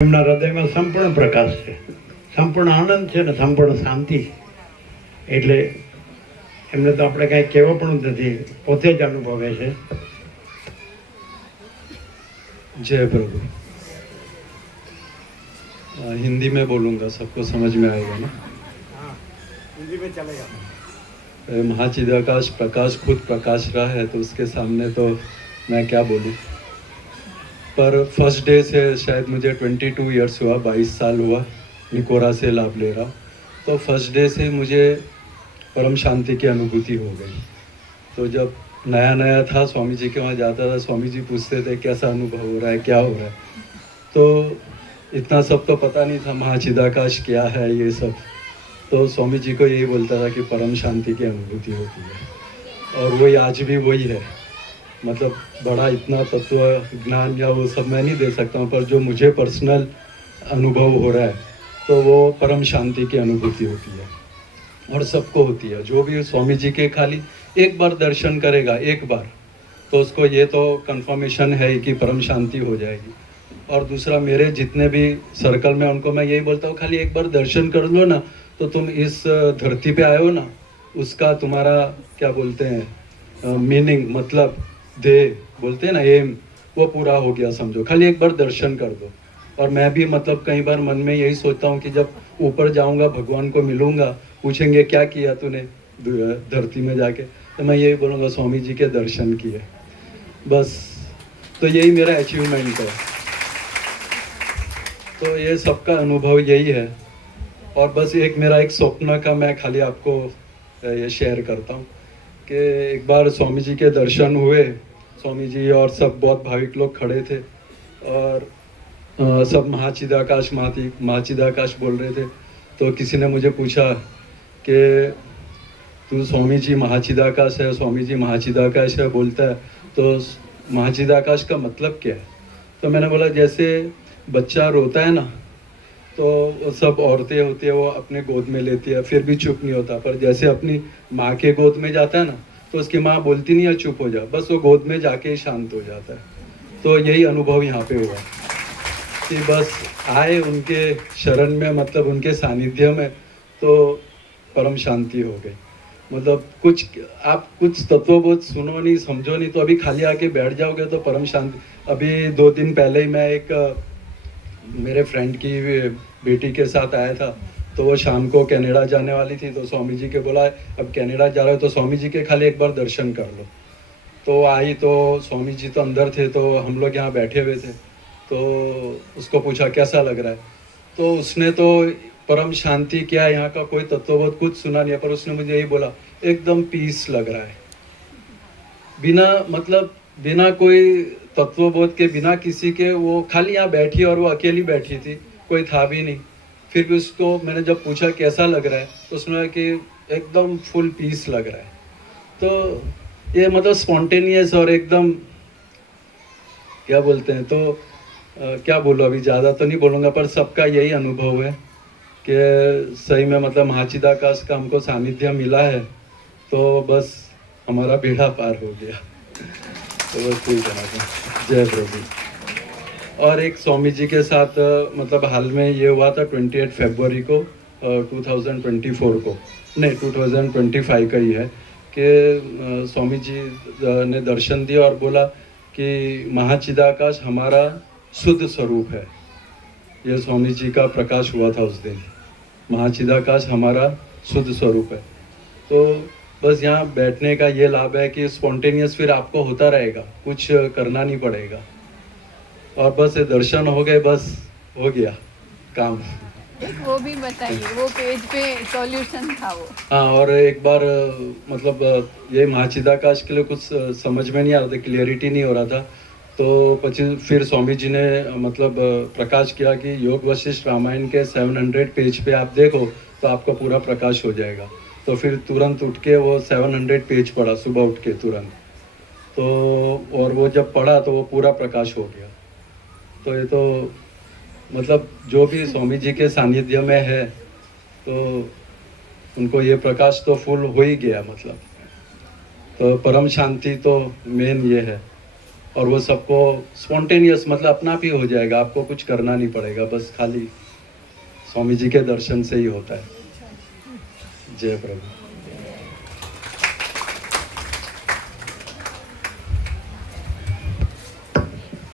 એમના હૃદયમાં સંપૂર્ણ પ્રકાશ છે, સંપૂર્ણ આનંદ છે ને સંપૂર્ણ શાંતિ છે. એટલે એમને તો આપણે કાંઈ કહેવા પણ નથી, પોતે જ અનુભવે છે. जय प्रभु। हिंदी में बोलूँगा, सबको समझ में आएगा ना? हिंदी में चलेगा। महाचिदाकाश प्रकाश खुद प्रकाश रहा है, तो उसके सामने तो मैं क्या बोलूँ। पर फर्स्ट डे से शायद मुझे 22 इयर्स हुआ, 22 साल हुआ निकोरा से लाभ ले रहा। तो फर्स्ट डे से मुझे परम शांति की अनुभूति हो गई। तो जब नया नया था, स्वामी जी के वहाँ जाता था, स्वामी जी पूछते थे कैसा अनुभव हो रहा है, क्या हो रहा है। तो इतना सब तो पता नहीं था महाचिदाकाश क्या है ये सब। तो स्वामी जी को यही बोलता था कि परम शांति की अनुभूति होती है, और वही आज भी वही है। मतलब बड़ा इतना तत्व ज्ञान या वो सब मैं नहीं दे सकता हूँ, पर जो मुझे पर्सनल अनुभव हो रहा है तो वो परम शांति की अनुभूति होती है, और सबको होती है। जो भी स्वामी जी के खाली एक बार दर्शन करेगा, एक बार, तो उसको ये तो कंफर्मेशन है कि परम शांति हो जाएगी। और दूसरा, मेरे जितने भी सर्कल में उनको मैं यही बोलता हूँ, खाली एक बार दर्शन कर लो ना, तो तुम इस धरती पे आए हो ना, उसका तुम्हारा क्या बोलते हैं मीनिंग, मतलब ध्येय बोलते हैं ना, एम, वो पूरा हो गया समझो। खाली एक बार दर्शन कर दो। और मैं भी मतलब कई बार मन में यही सोचता हूँ कि जब ऊपर जाऊँगा, भगवान को मिलूँगा, पूछेंगे क्या किया तूने धरती में जाके, तो मैं यही बोलूँगा स्वामी जी के दर्शन किए, बस। तो यही मेरा अचीवमेंट है। तो ये सबका अनुभव यही है। और बस एक मेरा एक स्वप्न का मैं खाली आपको ये शेयर करता हूँ कि एक बार स्वामी जी के दर्शन हुए। स्वामी जी और सब बहुत भाविक लोग खड़े थे, और सब महाचिदाकाश बोल रहे थे। तो किसी ने मुझे पूछा कि तू स्वामी जी महाचिदाकाश है, स्वामी जी महाचिदाकाश है बोलता है, तो महाचिदाकाश का मतलब क्या है। तो मैंने बोला, जैसे बच्चा रोता है ना, तो वो सब औरतें होती है, वो अपने गोद में लेती है, फिर भी चुप नहीं होता। पर जैसे अपनी माँ के गोद में जाता है ना, तो उसकी माँ बोलती नहीं है चुप हो जा, बस वो गोद में जाके ही शांत हो जाता है। तो यही अनुभव यहाँ पे हुआ कि बस आए उनके शरण में, मतलब उनके सानिध्य में, तो परम शांति हो गई। मतलब आप कुछ तत्वबोध सुनो नहीं, समझो नहीं, तो अभी खाली आके बैठ जाओगे तो परम शांति। अभी 2 दिन पहले ही मैं एक मेरे फ्रेंड की बेटी के साथ आया था। तो वो शाम को कनाडा जाने वाली थी, तो स्वामी जी के बोला अब कनाडा जा रहे हो तो स्वामी जी के खाली एक बार दर्शन कर लो। तो आई, तो स्वामी जी तो अंदर थे, तो हम लोग यहाँ बैठे हुए थे। तो उसको पूछा कैसा लग रहा है, तो उसने तो परम शांति क्या, यहाँ का कोई तत्वबोध कुछ सुना नहीं है, पर उसने मुझे यही बोला एकदम पीस लग रहा है। बिना कोई तत्वबोध के, बिना किसी के, वो खाली यहाँ बैठी, और वो अकेली बैठी थी, कोई था भी नहीं। फिर भी उसको मैंने जब पूछा कैसा लग रहा है, तो उसने कहा कि एकदम फुल पीस लग रहा है। तो ये मतलब स्पॉन्टेनियस और एकदम क्या बोलते हैं, तो क्या बोलो, अभी ज़्यादा तो नहीं बोलूँगा, पर सबका यही अनुभव है कि सही में मतलब महाचिदाकाश का हमको सानिध्य मिला है, तो बस हमारा बेड़ा पार हो गया। तो बस यही कहना था। जय प्रभु। और एक स्वामी जी के साथ मतलब हाल में ये हुआ था 28 फरवरी को 2024 को, नहीं 2025 का ही है, कि स्वामी जी ने दर्शन दिया और बोला कि महाचिदाकाश हमारा शुद्ध स्वरूप है। ये स्वामी जी का प्रकाश हुआ था उस दिन। महाचिदाकाश हमारा शुद्ध स्वरूप है। तो बस यहाँ बैठने का ये लाभ है कि स्पॉन्टेनियस फिर आपको होता रहेगा, कुछ करना नहीं पड़ेगा। और बस ये दर्शन हो गए, बस हो गया काम। वो भी बताइए, वो पेज पे सॉल्यूशन था वो। हाँ, और एक बार मतलब ये महाचिदाकाश के लिए कुछ समझ में नहीं आ रहा था, क्लियरिटी नहीं हो रहा था। तो फिर स्वामी जी ने मतलब प्रकाश किया कि योग वशिष्ठ रामायण के 700 पेज पे आप देखो तो आपका पूरा प्रकाश हो जाएगा। तो फिर तुरंत उठ के वो 700 पेज पढ़ा, सुबह उठ के तुरंत। तो और वो जब पढ़ा तो वो पूरा प्रकाश हो गया। तो ये तो मतलब जो भी स्वामी जी के सानिध्य में है, तो उनको ये प्रकाश तो फुल हो ही गया मतलब। तो परम शांति तो मेन ये है। और वो सबको स्पॉन्टेनियस मतलब अपना आप ही हो जाएगा, आपको कुछ करना नहीं पड़ेगा, बस खाली स्वामी जी के दर्शन से ही होता है। जय प्रभु।